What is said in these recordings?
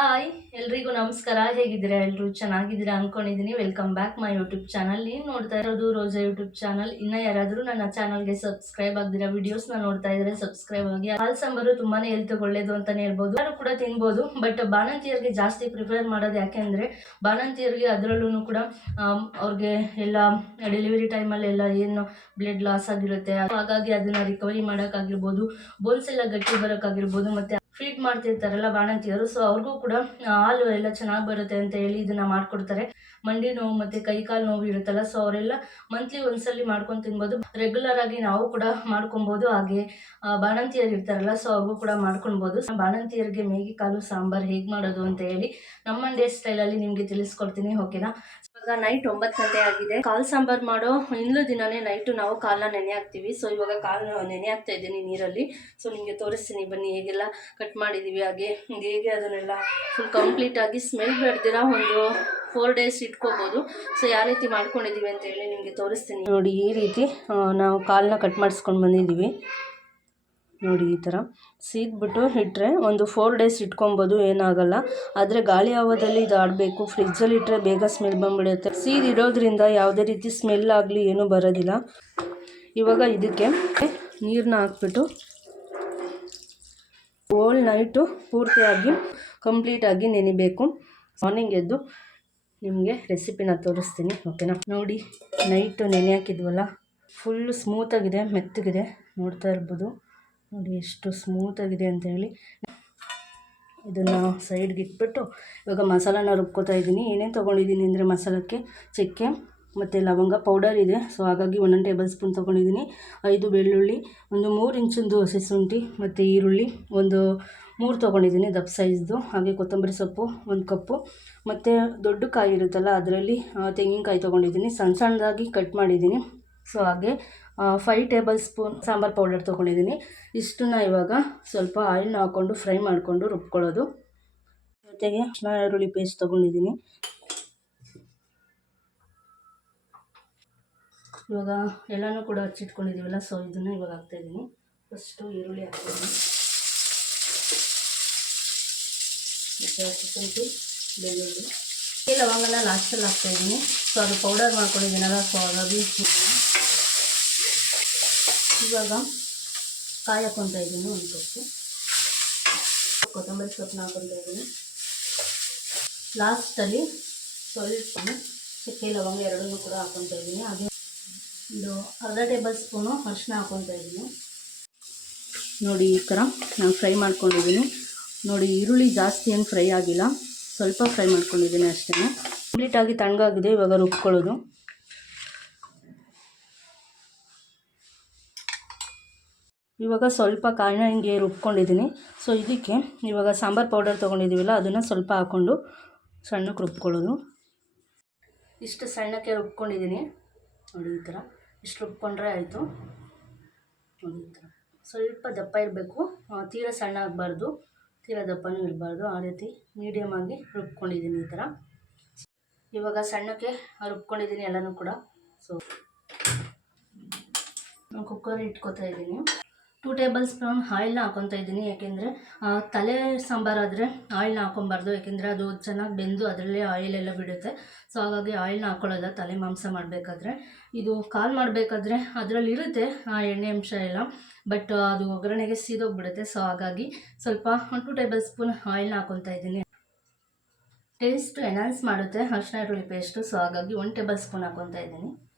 Hi, ಎಲ್ರಿಗೂ ನಮಸ್ಕಾರ. ಹೇಗಿದ್ದೀರಾ? ಎಲ್ಲರೂ ಚೆನ್ನಾಗಿದ್ದೀರಾ ಅನ್ಕೊಂಡಿದೀನಿ welcome back my YouTube channel ನೀವು ನೋಡ್ತಾ ಇರೋದು ರೋಜಾ ಯೂಟ್ಯೂಬ್ ಚಾನಲ್ ಇನ್ನ ಯಾರಾದರೂ ನನ್ನ ಚಾನಲ್ಗೆ ಸಬ್ಸ್ಕ್ರೈಬ್ ಆಗದಿರೋ ವಿಡಿಯೋಸ್ನ ನೋಡ್ತಾ ಇದ್ರೆ ಸಬ್ಸ್ಕ್ರೈಬ್ ಆಗಿ. ಹಾಲ್ ಸಾಂಬಾರು ತುಂಬಾನೇ ಹೆಲ್ತ್ ಒಳ್ಳೇದು ಅಂತಾನೆ ಹೇಳ್ಬೋದು. ಯಾರು ಕೂಡ ತಿನ್ಬೋದು ಬಟ್ ಬಾಣಂತಿಯರಿಗೆ ಜಾಸ್ತಿ ಪ್ರಿಫರ್ ಮಾಡೋದು ಯಾಕೆಂದ್ರೆ ಬಾಣಂತಿಯರಿಗೆ ಅದರಲ್ಲೂ ಕೂಡ ಅವ್ರಿಗೆ ಎಲ್ಲ ಡೆಲಿವರಿ ಟೈಮಲ್ಲಿ ಎಲ್ಲ ಏನು ಬ್ಲಡ್ ಲಾಸ್ ಆಗಿರುತ್ತೆ. ಹಾಗಾಗಿ ಅದನ್ನ ರಿಕವರಿ ಮಾಡೋಕ್ಕಾಗಿರ್ಬೋದು ಬೋನ್ಸ್ ಎಲ್ಲ ಗಟ್ಟಿ ಬರೋಕ್ಕಾಗಿರ್ಬೋದು ಮತ್ತೆ ಫೀಡ್ ಮಾಡ್ತಿರ್ತಾರಲ್ಲ ಬಾಣಂತಿಯರು ಸೊ ಅವ್ರಿಗೂ ಕೂಡ ಹಾಲು ಎಲ್ಲ ಚೆನ್ನಾಗಿ ಬರುತ್ತೆ ಅಂತ ಹೇಳಿ ಇದನ್ನ ಮಾಡ್ಕೊಡ್ತಾರೆ. ಮಂಡಿ ನೋವು ಮತ್ತೆ ಕೈ ಕಾಲು ನೋವು ಇರುತ್ತಲ್ಲ ಸೊ ಅವರೆಲ್ಲ ಮಂತ್ಲಿ ಒಂದ್ಸಲಿ ಮಾಡ್ಕೊಂಡು ತಿನ್ಬೋದು. ರೆಗ್ಯುಲರ್ ಆಗಿ ನಾವು ಕೂಡ ಮಾಡ್ಕೊಬೋದು, ಹಾಗೆ ಬಾಣಂತಿಯರು ಇರ್ತಾರಲ್ಲ ಸೊ ಅವ್ರಿಗೂ ಕೂಡ ಮಾಡ್ಕೊಬಹುದು ಬಾಣಂತಿಯರಿಗೆ ಮೇಗಿ ಕಾಲು ಸಾಂಬಾರ್ ಹೇಗೆ ಮಾಡೋದು ಅಂತ ಹೇಳಿ ನಮ್ಮ ಮಂಡ್ಯ ಸ್ಟೈಲಲ್ಲಿ ನಿಮಗೆ ತಿಳಿಸ್ಕೊಡ್ತೀನಿ ಓಕೆನಾ ಇವಾಗ ನೈಟ್ ಒಂಬತ್ತು ಗಂಟೆ ಆಗಿದೆ. ಕಾಲ್ ಸಾಂಬಾರ್ ಮಾಡೋ ಇನ್ನೂ ದಿನನೇ ನೈಟು ನಾವು ಕಾಲನ್ನ ನೆನೆ ಹಾಕ್ತೀವಿ. ಸೊ ಇವಾಗ ಕಾಲು ನೆನೆ ಹಾಕ್ತಾ ಇದ್ದೀನಿ ನೀರಲ್ಲಿ. ಸೊ ನಿಮಗೆ ತೋರಿಸ್ತೀನಿ. ಬನ್ನಿ, ಹೇಗೆಲ್ಲ ಕಟ್ ಮಾಡಿದ್ದೀವಿ ಹಾಗೆ, ಹೇಗೆ ಅದನ್ನೆಲ್ಲ ಫುಲ್ ಕಂಪ್ಲೀಟಾಗಿ ಸ್ಮೆಲ್ ಬೆಡ್ದಿರ ಒಂದು ಫೋರ್ ಡೇಸ್ ಇಟ್ಕೋಬೋದು. ಸೊ ಯಾವ ರೀತಿ ಮಾಡ್ಕೊಂಡಿದ್ದೀವಿ ಅಂತ ಹೇಳಿ ನಿಮಗೆ ತೋರಿಸ್ತೀನಿ. ನೋಡಿ, ಈ ರೀತಿ ನಾವು ಕಾಲನ್ನ ಕಟ್ ಮಾಡಿಸ್ಕೊಂಡು ಬಂದಿದ್ದೀವಿ ನೋಡಿ ಈ ಥರ. ಸೀದ್ಬಿಟ್ಟು ಇಟ್ಟರೆ ಒಂದು ಫೋರ್ ಡೇಸ್ ಇಟ್ಕೊಬೋದು, ಏನಾಗಲ್ಲ. ಆದರೆ ಗಾಳಿ ಹಾವದಲ್ಲಿ ಇದು ಆಡಬೇಕು. ಫ್ರಿಜ್ಜಲ್ಲಿ ಇಟ್ಟರೆ ಬೇಗ ಸ್ಮೆಲ್ ಬಂದ್ಬಿಡುತ್ತೆ. ಇಡೋದ್ರಿಂದ ಯಾವುದೇ ರೀತಿ ಸ್ಮೆಲ್ ಆಗಲಿ ಏನೂ ಬರೋದಿಲ್ಲ. ಇವಾಗ ಇದಕ್ಕೆ ನೀರನ್ನ ಹಾಕ್ಬಿಟ್ಟು ಓಲ್ ನೈಟು ಪೂರ್ತಿಯಾಗಿ ಕಂಪ್ಲೀಟಾಗಿ ನೆನಿಬೇಕು. ಮಾರ್ನಿಂಗ್ ಎದ್ದು ನಿಮಗೆ ರೆಸಿಪಿನ ತೋರಿಸ್ತೀನಿ ಓಕೆನಾ ನೋಡಿ ನೈಟು ನೆನೆ ಹಾಕಿದ್ವಲ್ಲ. ಫುಲ್ಲು ಸ್ಮೂತಾಗಿದೆ ಮೆತ್ತಗಿದೆ. ನೋಡ್ತಾ ಇರ್ಬೋದು. ನೋಡಿ ಎಷ್ಟು ಸ್ಮೂತಾಗಿದೆ ಅಂತ ಹೇಳಿ. ಇದನ್ನು ಸೈಡ್ಗೆ ಇಟ್ಬಿಟ್ಟು ಇವಾಗ ಮಸಾಲಾನ ರುಬ್ಕೋತಾ ಇದ್ದೀನಿ. ಏನೇನು ತೊಗೊಂಡಿದ್ದೀನಿ ಅಂದರೆ ಮಸಾಲಕ್ಕೆ ಚಕ್ಕೆ ಮತ್ತು ಲವಂಗ ಪೌಡರ್ ಇದೆ. ಸೊ ಹಾಗಾಗಿ ಒಂದೊಂದು ಟೇಬಲ್ ಸ್ಪೂನ್ ತೊಗೊಂಡಿದ್ದೀನಿ. ಐದು ಬೆಳ್ಳುಳ್ಳಿ, ಒಂದು ಮೂರು ಇಂಚಿಂದು ಹಸಿ ಶುಂಠಿ ಮತ್ತು ಈರುಳ್ಳಿ, ಒಂದು ಮೂರು ತೊಗೊಂಡಿದ್ದೀನಿ ದಪ್ಪ ಸೈಜ್ದು ಹಾಗೆ ಕೊತ್ತಂಬರಿ ಸೊಪ್ಪು, ಒಂದು ಕಪ್ಪು ಮತ್ತು ದೊಡ್ಡ ಕಾಯಿ ಇರುತ್ತಲ್ಲ, ಅದರಲ್ಲಿ ತೆಂಗಿನಕಾಯಿ ತೊಗೊಂಡಿದ್ದೀನಿ. ಸಣ್ಣ ಸಣ್ಣದಾಗಿ ಕಟ್ ಮಾಡಿದ್ದೀನಿ. ಸೊ ಹಾಗೆ five tablespoon sambar powder ತೊಗೊಂಡಿದ್ದೀನಿ. ಇಷ್ಟನ್ನ ಇವಾಗ ಸ್ವಲ್ಪ ಆಯಿಲ್ನ ಹಾಕ್ಕೊಂಡು ಫ್ರೈ ಮಾಡಿಕೊಂಡು ರುಬ್ಕೊಳ್ಳೋದು. ಜೊತೆಗೆ ಈರುಳ್ಳಿ ಪೇಸ್ಟ್ ತೊಗೊಂಡಿದ್ದೀನಿ. ಇವಾಗ ಎಲ್ಲನೂ ಕೂಡ ಹಚ್ಚಿಟ್ಕೊಂಡಿದ್ದೀವಲ್ಲ ಸೊ ಇದನ್ನು ಇವಾಗ ಹಾಕ್ತಾಯಿದ್ದೀನಿ. ಫಸ್ಟು ಈರುಳ್ಳಿ ಹಾಕ್ತೀನಿ. ಮತ್ತು ಬೆಳ್ಳುಳ್ಳಿ. ಈ ಲವಂಗನ ಲಾಸ್ಟಲ್ಲಿ ಹಾಕ್ತಾಯಿದ್ದೀನಿ. ಸೊ ಅದು ಪೌಡರ್ ಮಾಡ್ಕೊಂಡಿದ್ದೀನಲ್ಲ ಸೊ ಹಾಗಾಗಿ ಇವಾಗ ಕಾಯಿ ಹಾಕೊತಾ ಇದ್ದೀನಿ ಒಂದು ಕಪ್ಪು ಕೊತ್ತಂಬರಿ ಸೊಪ್ಪನ್ನ ಹಾಕ್ಕೊತಾ ಇದ್ದೀನಿ ಲಾಸ್ಟಲ್ಲಿ ಸ್ವಲ್ಪ ಚಕ್ಕೆ ಲವಂಗ ಎರಡನ್ನೂ ಕೂಡ ಹಾಕ್ಕೊತಾ ಇದ್ದೀನಿ ಹಾಗೆ ಒಂದು ಅರ್ಧ ಟೇಬಲ್ ಸ್ಪೂನು ಅರಿಶಿನ ಹಾಕ್ಕೊತಾ ಇದ್ದೀನಿ ನೋಡಿ ಈ ಥರ ನಾನು ಫ್ರೈ ಮಾಡ್ಕೊಂಡಿದ್ದೀನಿ ನೋಡಿ ಈರುಳ್ಳಿ ಜಾಸ್ತಿ ಏನು ಫ್ರೈ ಆಗಿಲ್ಲ. ಸ್ವಲ್ಪ ಫ್ರೈ ಮಾಡ್ಕೊಂಡಿದ್ದೀನಿ ಅಷ್ಟೇ ಕಂಪ್ಲೀಟಾಗಿ ತಣ್ಣಗಾಗಿದೆ. ಇವಾಗ ರುಬ್ಕೊಳ್ಳೋದು. ಇವಾಗ ಸ್ವಲ್ಪ ಕಾರಣ ಹಿಂಗೆ ರುಬ್ಕೊಂಡಿದ್ದೀನಿ. ಸೊ ಇದಕ್ಕೆ ಇವಾಗ ಸಾಂಬಾರು ಪೌಡರ್ ತೊಗೊಂಡಿದ್ದೀವಲ್ಲ, ಅದನ್ನು ಸ್ವಲ್ಪ ಹಾಕ್ಕೊಂಡು ಸಣ್ಣಕ್ಕೆ ರುಬ್ಕೊಳ್ಳೋದು. ಇಷ್ಟು ಸಣ್ಣಕ್ಕೆ ರುಬ್ಕೊಂಡಿದ್ದೀನಿ. ನೋಡಿ, ಈ ಥರ. ಇಷ್ಟು ರುಬ್ಕೊಂಡ್ರೆ ಆಯಿತು. ನೋಡಿ, ಈ ಥರ. ಸ್ವಲ್ಪ ದಪ್ಪ ಇರಬೇಕು. ತೀರಾ ಸಣ್ಣ ಆಗಬಾರ್ದು. ತೀರಾ ದಪ್ಪನೂ ಇರಬಾರ್ದು. ಆ ರೀತಿ ಮೀಡಿಯಮ್ ಆಗಿ ರುಬ್ಕೊಂಡಿದ್ದೀನಿ ಈ ಥರ. ಇವಾಗ ಸಣ್ಣಕ್ಕೆ ರುಬ್ಕೊಂಡಿದ್ದೀನಿ ಎಲ್ಲನೂ ಕೂಡ. ಸೊ ಕುಕ್ಕರ್ ಇಟ್ಕೊತಾ ಇದ್ದೀನಿ. ಟೂ ಟೇಬಲ್ ಸ್ಪೂನ್ ಆಯಿಲ್ನ ಹಾಕೊತಾ ಇದ್ದೀನಿ. ಯಾಕೆಂದರೆ ತಲೆ ಸಾಂಬಾರಾದರೆ ಆಯಿಲ್ನ ಹಾಕೊಬಾರ್ದು. ಯಾಕೆಂದರೆ, ಅದು ಚೆನ್ನಾಗಿ ಬೆಂದು ಅದರಲ್ಲೇ ಎಲ್ಲ ಬಿಡುತ್ತೆ. ಸೊ ಹಾಗಾಗಿ ಆಯಿಲ್ನ ಹಾಕೊಳ್ಳೋಲ್ಲ, ತಲೆ ಮಾಂಸ ಮಾಡಬೇಕಾದ್ರೆ. ಇದು ಕಾಲು ಮಾಡಬೇಕಾದ್ರೆ ಅದರಲ್ಲಿ ಇರುತ್ತೆ, ಆ, ಎಣ್ಣೆ ಅಂಶ ಎಲ್ಲ. ಬಟ್ ಅದು ಒಗ್ಗರಣೆಗೆ ಸೀದೋಗ್ಬಿಡುತ್ತೆ. ಸೊ ಹಾಗಾಗಿ ಸ್ವಲ್ಪ ಟೂ ಟೇಬಲ್ ಸ್ಪೂನ್ ಆಯಿಲ್ನ ಹಾಕೊತಾ ಇದ್ದೀನಿ. ಟೇಸ್ಟ್ ಎನ್ಹಾನ್ಸ್ ಮಾಡುತ್ತೆ ಅರಿಶಿನ ಈರುಳ್ಳಿ ಪೇಸ್ಟು ಸೊ ಹಾಗಾಗಿ ಒನ್ ಟೇಬಲ್ ಸ್ಪೂನ್ ಹಾಕೊತಾ ಇದ್ದೀನಿ.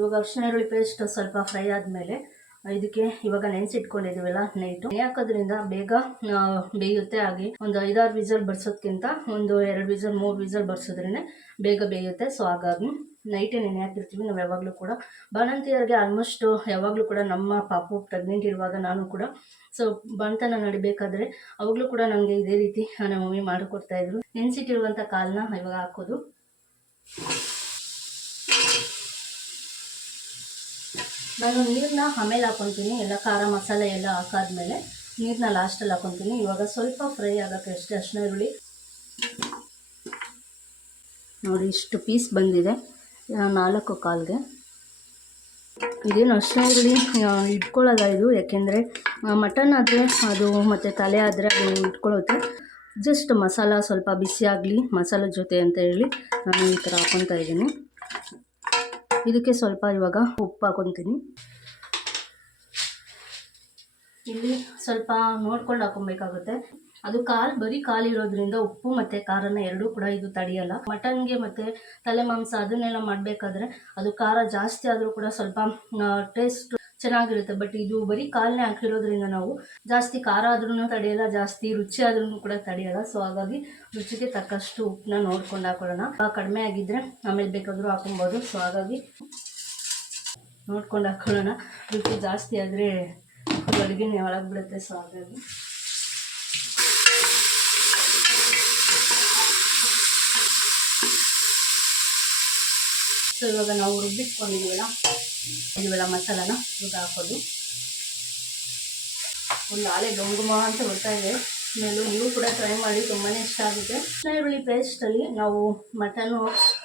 ಇವಾಗ ಅರಿಶಿನ ಈರುಳ್ಳಿ ಪೇಸ್ಟ್ ಸ್ವಲ್ಪ ಫ್ರೈ ಆದಮೇಲೆ, ಇದಕ್ಕೆ ಇವಾಗ ನೆನೆಸಿಟ್ಕೊಂಡಿದ್ದೀವಲ್ಲ ನೈಟು ಹಾಕೋದ್ರಿಂದ ಬೇಗ ಬೇಯುತ್ತೆ ಹಾಗೆ ಒಂದು ಐದಾರು ವಿಸಲ್ ಬರ್ಸೋದ್ಕಿಂತ ಒಂದು ಎರಡು ವಿಸಲ್, ಮೂರು ವಿಸಲ್ ಬರ್ಸೋದ್ರೇ ಬೇಗ ಬೇಯುತ್ತೆ. ಸೊ ಹಾಗಾಗಿ ನೈಟೇ ನೆನೆ ಹಾಕಿರ್ತೀವಿ, ನಾವು ಯಾವಾಗಲೂ ಕೂಡ ಬಾಣಂತಿಯರಿಗೆ ಆಲ್ಮೋಸ್ಟ್ ಯಾವಾಗಲೂ ಕೂಡ ನಮ್ಮ ಪಾಪು ಪ್ರೆಗ್ನೆಂಟ್ ಇರುವಾಗ ನಾನು ಕೂಡ. ಸೊ ಬಂತನ ನಡಿಬೇಕಾದ್ರೆ ಅವಾಗಲೂ ಕೂಡ ನನಗೆ ಇದೇ ರೀತಿ ನಮ್ಮ ಮಮ್ಮಿ ಮಾಡಿಕೊಡ್ತಾಯಿದ್ರು ನೆನೆಸಿಟ್ಟಿರುವಂಥ ಕಾಲನ್ನ ಇವಾಗ ಹಾಕೋದು. ನಾನು ನೀರನ್ನ ಆಮೇಲೆ ಹಾಕೊತೀನಿ ಎಲ್ಲ ಖಾರ ಮಸಾಲೆ ಎಲ್ಲ ಹಾಕಾದ್ಮೇಲೆ ನೀರನ್ನ ಲಾಸ್ಟಲ್ಲಿ ಹಾಕೊತೀನಿ ಇವಾಗ ಸ್ವಲ್ಪ ಫ್ರೈ ಆಗೋಕ್ಕೆ ಎಷ್ಟು ಅರಿಶಿನ ಈರುಳ್ಳಿ. ನೋಡಿ, ಇಷ್ಟು ಪೀಸ್ ಬಂದಿದೆ ನಾಲ್ಕು ಕಾಲ್ಗೆ. ಇದೇನು ಅರ್ಶಿನ ಈರುಳ್ಳಿ ಇಟ್ಕೊಳ್ಳೋದ ಇದು? ಯಾಕೆಂದರೆ ಮಟನ್ ಆದರೆ ಅದು ಮತ್ತು ತಲೆ ಆದರೆ ಅದು ಇಟ್ಕೊಳ್ಳುತ್ತೆ. ಜಸ್ಟ್ ಮಸಾಲ ಸ್ವಲ್ಪ ಬಿಸಿ ಆಗಲಿ, ಮಸಾಲ ಜೊತೆ ಅಂತ ಹೇಳಿ ನಾನು ಈ ಥರ ಹಾಕ್ಕೊತಾ ಇದ್ದೀನಿ. ಇದಕ್ಕೆ ಸ್ವಲ್ಪ ಇವಾಗ ಉಪ್ಪು ಹಾಕೊತೀನಿ. ಇಲ್ಲಿ ಸ್ವಲ್ಪ ನೋಡ್ಕೊಂಡು ಹಾಕೊಬೇಕಾಗುತ್ತೆ. ಅದು ಕಾಲು, ಬರೀ ಕಾಲು ಇರೋದ್ರಿಂದ ಉಪ್ಪು ಮತ್ತು ಖಾರನ ಎರಡೂ ಕೂಡ ಇದು ತಡೆಯಲ್ಲ. ಮಟನ್ಗೆ ಮತ್ತು ತಲೆ ಮಾಂಸ ಅದನ್ನೆಲ್ಲ ಮಾಡಬೇಕಾದ್ರೆ ಅದು ಖಾರ ಜಾಸ್ತಿ ಆದರೂ ಕೂಡ ಸ್ವಲ್ಪ ಟೇಸ್ಟ್ ಚೆನ್ನಾಗಿರುತ್ತೆ. ಬಟ್ ಇದು ಬರೀ ಕಾಲನ್ನೇ ಹಾಕಿರೋದ್ರಿಂದ ನಾವು ಜಾಸ್ತಿ ಖಾರ ಆದ್ರೂ ತಡೆಯಲ್ಲ, ಜಾಸ್ತಿ ರುಚಿ ಆದ್ರೂ ಕೂಡ ತಡೆಯಲ್ಲ. ಸೊ ಹಾಗಾಗಿ ರುಚಿಗೆ ತಕ್ಕಷ್ಟು ಉಪ್ಪನ್ನ ನೋಡ್ಕೊಂಡು ಹಾಕೊಳ್ಳೋಣ. ಕಡಿಮೆ ಆಗಿದ್ದರೆ ಆಮೇಲೆ ಬೇಕಾದರೂ ಹಾಕೊಬೋದು. ಸೊ ಹಾಗಾಗಿ ನೋಡ್ಕೊಂಡು ಹಾಕೊಳ್ಳೋಣ. ರುಚಿ ಜಾಸ್ತಿ ಆದರೆ ಅಡುಗೆನೇ ಒಳಗೆ ಬಿಡುತ್ತೆ ಸೊ ಹಾಗಾಗಿ ಸೊ ಇವಾಗ ನಾವು ರುಬ್ಬಿಟ್ಕೊಂಡಿದ್ದೀವಲ್ಲ ಇದೀವಲ್ಲ ಮಸಾಲಾನ ಇವಾಗ ಹಾಕೋದು. ಒಂದು ಆಲೆ ಗಂಗುಮ ಅಂತ ಬರ್ತಾ ಇದೆ. ಮೇಲೂ ನೀವು ಕೂಡ ಟ್ರೈ ಮಾಡಿ ತುಂಬಾ ಇಷ್ಟ ಆಗುತ್ತೆ. ಈರುಳ್ಳಿ ಪೇಸ್ಟಲ್ಲಿ ನಾವು ಮಟನು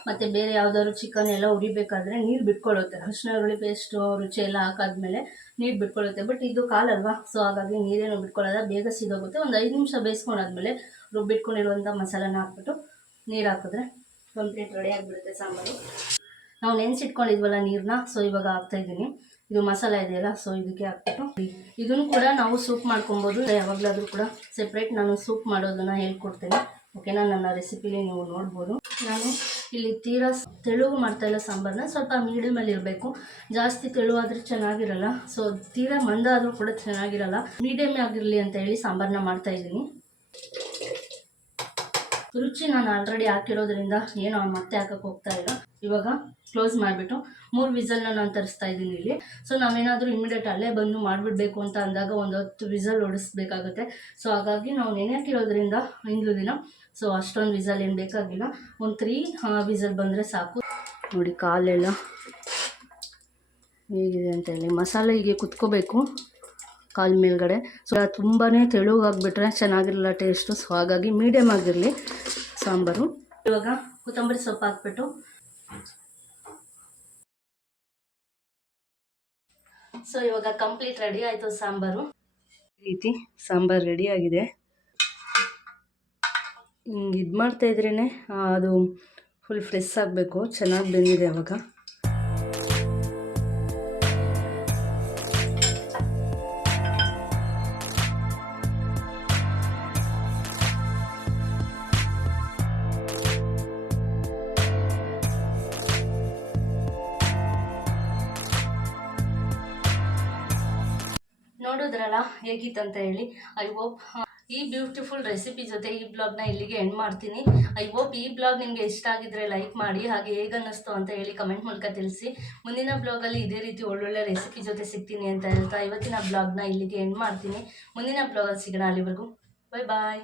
ಮತ್ತು ಬೇರೆ ಯಾವುದಾದ್ರು ಚಿಕನ್ ಎಲ್ಲ ಉರಿಬೇಕಾದ್ರೆ ನೀರು ಬಿಟ್ಕೊಳ್ಳುತ್ತೆ ಅರಿಶಿನ ಈರುಳ್ಳಿ ಪೇಸ್ಟು ರುಚಿ ಎಲ್ಲ ಹಾಕಾದ್ಮೇಲೆ ನೀರು ಬಿಟ್ಕೊಳ್ಳುತ್ತೆ ಬಟ್ ಇದು ಕಾಲಲ್ವಾ? ಸೊ ಹಾಗಾಗಿ ನೀರೇನು ಬಿಟ್ಕೊಳ್ಳೋದ ಬೇಗ ಸಿಗೋಗುತ್ತೆ. ಒಂದು ಐದು ನಿಮಿಷ ಬೇಯಿಸ್ಕೊಂಡಾದ್ಮೇಲೆ ರುಬ್ಬಿಟ್ಕೊಂಡಿರುವಂಥ ಮಸಾಲಾನ ಹಾಕ್ಬಿಟ್ಟು ನೀರು ಹಾಕಿದ್ರೆ ಕಂಪ್ಲೀಟ್ ರೆಡಿ ಆಗಿಬಿಡುತ್ತೆ ಸಾಂಬಾರು. ನಾವು ನೆನೆಸಿಟ್ಕೊಂಡಿದ್ವಲ್ಲ ನೀರನ್ನ ಸೊ ಇವಾಗ ಹಾಕ್ತಾ ಇದ್ದೀನಿ. ಇದು ಮಸಾಲ ಇದೆಯಲ್ಲ ಸೊ ಇದಕ್ಕೆ ಹಾಕ್ಬಿಟ್ಟು ಇದನ್ನು ಕೂಡ ನಾವು ಸೂಪ್ ಮಾಡ್ಕೊಬೋದು. ಯಾವಾಗಲಾದರೂ ಕೂಡ ಸೆಪ್ರೇಟ್ ನಾನು ಸೂಪ್ ಮಾಡೋದನ್ನ ಹೇಳ್ಕೊಡ್ತೇನೆ. ಓಕೆನಾ ನನ್ನ ರೆಸಿಪಿಲಿ ನೀವು ನೋಡ್ಬೋದು. ನಾನು ಇಲ್ಲಿ ತೀರಾ ತೆಳುವು ಮಾಡ್ತಾ ಇಲ್ಲ ಸಾಂಬಾರನ್ನ ಸ್ವಲ್ಪ ಮೀಡಿಯಮಲ್ಲಿ ಇರಬೇಕು. ಜಾಸ್ತಿ ತೆಳುವಾದರೆ ಚೆನ್ನಾಗಿರಲ್ಲ. ಸೊ ತೀರಾ ಮಂದ ಆದರೂ ಕೂಡ ಚೆನ್ನಾಗಿರಲ್ಲ. ಮೀಡಿಯಮ್ ಆಗಿರಲಿ ಅಂತ ಹೇಳಿ ಸಾಂಬಾರನ್ನ ಮಾಡ್ತಾ ಇದ್ದೀನಿ. ರುಚಿ ನಾನು ಆಲ್ರೆಡಿ ಹಾಕಿರೋದ್ರಿಂದ ಏನು ಮತ್ತೆ ಹಾಕಕ್ಕೆ ಹೋಗ್ತಾ ಇಲ್ಲ. ಇವಾಗ ಕ್ಲೋಸ್ ಮಾಡಿಬಿಟ್ಟು ಮೂರು ವಿಸಲ್ನ ನಾನು ತರಿಸ್ತಾ ಇದ್ದೀನಿ ಇಲ್ಲಿ. ಸೊ ನಾವೇನಾದರೂ ಇಮಿಡಿಯೇಟ್ ಅಲ್ಲೇ ಬಂದು ಮಾಡಿಬಿಡ್ಬೇಕು ಅಂತ ಅಂದಾಗ ಒಂದು ಹತ್ತು ವಿಸಲ್ ಹೊಡಿಸ್ಬೇಕಾಗುತ್ತೆ ಸೊ ಹಾಗಾಗಿ ನಾವು ನೆನೆ ಹಾಕಿರೋದ್ರಿಂದ ಹಿಂದಿನ ದಿನ. ಸೊ ಅಷ್ಟೊಂದು ವಿಸಲ್ ಏನು ಬೇಕಾಗಿಲ್ಲ. ಒಂದು ತ್ರೀ ವಿಸಲ್ ಬಂದರೆ ಸಾಕು. ನೋಡಿ ಕಾಲೆಲ್ಲ ಹೇಗಿದೆ ಅಂತ ಹೇಳಿ. ಮಸಾಲೆ ಹೀಗೆ ಕುತ್ಕೋಬೇಕು. ಕಾಲು ಮೇಲ್ಗಡೆ. ಸೊ ತುಂಬಾ ತೆಳುವಾಗ್ಬಿಟ್ರೆ ಚೆನ್ನಾಗಿರಲ್ಲ ಟೇಸ್ಟು ಸೊ ಹಾಗಾಗಿ ಮೀಡಿಯಮ್ ಆಗಿರಲಿ ಸಾಂಬಾರು. ಇವಾಗ ಕೊತ್ತಂಬರಿ ಸೊಪ್ಪು ಹಾಕ್ಬಿಟ್ಟು. ಸೊ ಇವಾಗ ಕಂಪ್ಲೀಟ್ ರೆಡಿ ಆಯಿತು ಸಾಂಬಾರು. ಈ ರೀತಿ ಸಾಂಬಾರು ರೆಡಿ ಆಗಿದೆ. ಹಿಂಗೆ ಇದು ಮಾಡ್ತಾ ಇದ್ರೇ ಅದು ಫುಲ್ ಫ್ರೆಶ್ ಆಗಬೇಕು. ಚೆನ್ನಾಗಿ ಬೆಂದಿದೆ ಅವಾಗ. ನೋಡಿದ್ರಲ್ಲ ಹೇಗಿತ್ತಂತ ಹೇಳಿ. ಐ ಹೋಪ್ ಈ ಬ್ಯೂಟಿಫುಲ್ ರೆಸಿಪಿ ಜೊತೆ ಈ ಬ್ಲಾಗ್ನ ಇಲ್ಲಿಗೆ ಎಂಡ್ ಮಾಡ್ತೀನಿ. ಐ ಹೋಪ್ ಈ ಬ್ಲಾಗ್ ನಿಮಗೆ ಇಷ್ಟ ಆಗಿದ್ರೆ ಲೈಕ್ ಮಾಡಿ, ಹಾಗೆ ಹೇಗೆ ಅನ್ನಿಸ್ತು ಅಂತ ಹೇಳಿ ಕಮೆಂಟ್ ಮೂಲಕ ತಿಳಿಸಿ. ಮುಂದಿನ ಬ್ಲಾಗಲ್ಲಿ ಇದೇ ರೀತಿ ಒಳ್ಳೊಳ್ಳೆ ರೆಸಿಪಿ ಜೊತೆ ಸಿಗ್ತೀನಿ ಅಂತ ಹೇಳ್ತಾ ಇವತ್ತಿನ ಬ್ಲಾಗ್ನ ಇಲ್ಲಿಗೆ ಎಂಡ್ ಮಾಡ್ತೀನಿ. ಮುಂದಿನ ಬ್ಲಾಗಲ್ಲಿ ಸಿಗೋಣ ಅಲ್ಲಿವರೆಗೂ. ಬಾಯ್ ಬಾಯ್